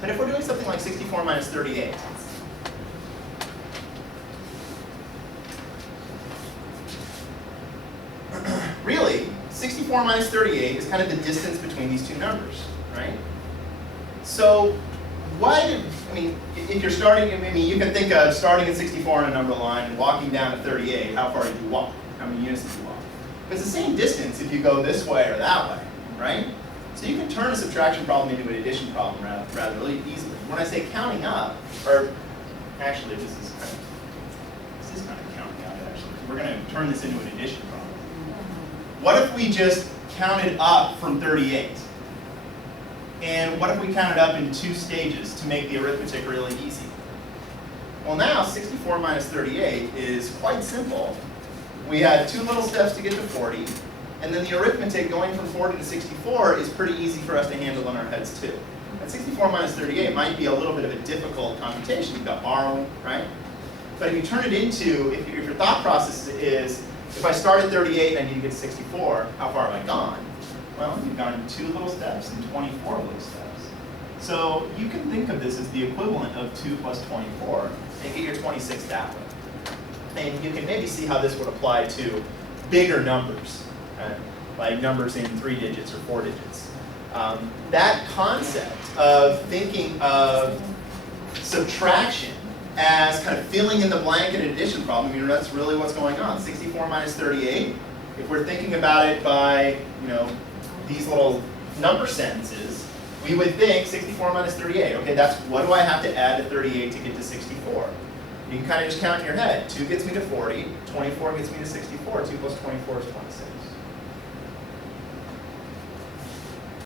But if we're doing something like 64 minus 38, really, 64 minus 38 is kind of the distance between these two numbers, right? So if you're starting, you can think of starting at 64 on a number line and walking down to 38, how far did you walk? How many units did you walk? But it's the same distance if you go this way or that way, right? So you can turn a subtraction problem into an addition problem rather really easily. When I say counting up, or actually this is kind of counting out actually. We're going to turn this into an addition problem. What if we just counted up from 38? And what if we counted up in 2 stages to make the arithmetic really easy? Well, now 64 minus 38 is quite simple. We had 2 little steps to get to 40, and then the arithmetic going from 40 to 64 is pretty easy for us to handle in our heads too. And 64 minus 38 might be a little bit of a difficult computation. You've got borrowing, right? But if you turn it into, if your thought process is, if I start at 38 and I need to get to 64, how far have I gone? Well, you've gone 2 little steps and 24 little steps. So you can think of this as the equivalent of 2 plus 24 and get your 26 that way. And you can maybe see how this would apply to bigger numbers, right? Like numbers in 3 digits or 4 digits. That concept of thinking of subtraction as kind of filling in the blank in an addition problem, that's really what's going on. 64 minus 38, if we're thinking about it by, these little number sentences, we would think 64 minus 38. Okay, that's what do I have to add to 38 to get to 64? You can kind of just count in your head. 2 gets me to 40, 24 gets me to 64, 2 plus 24 is 26.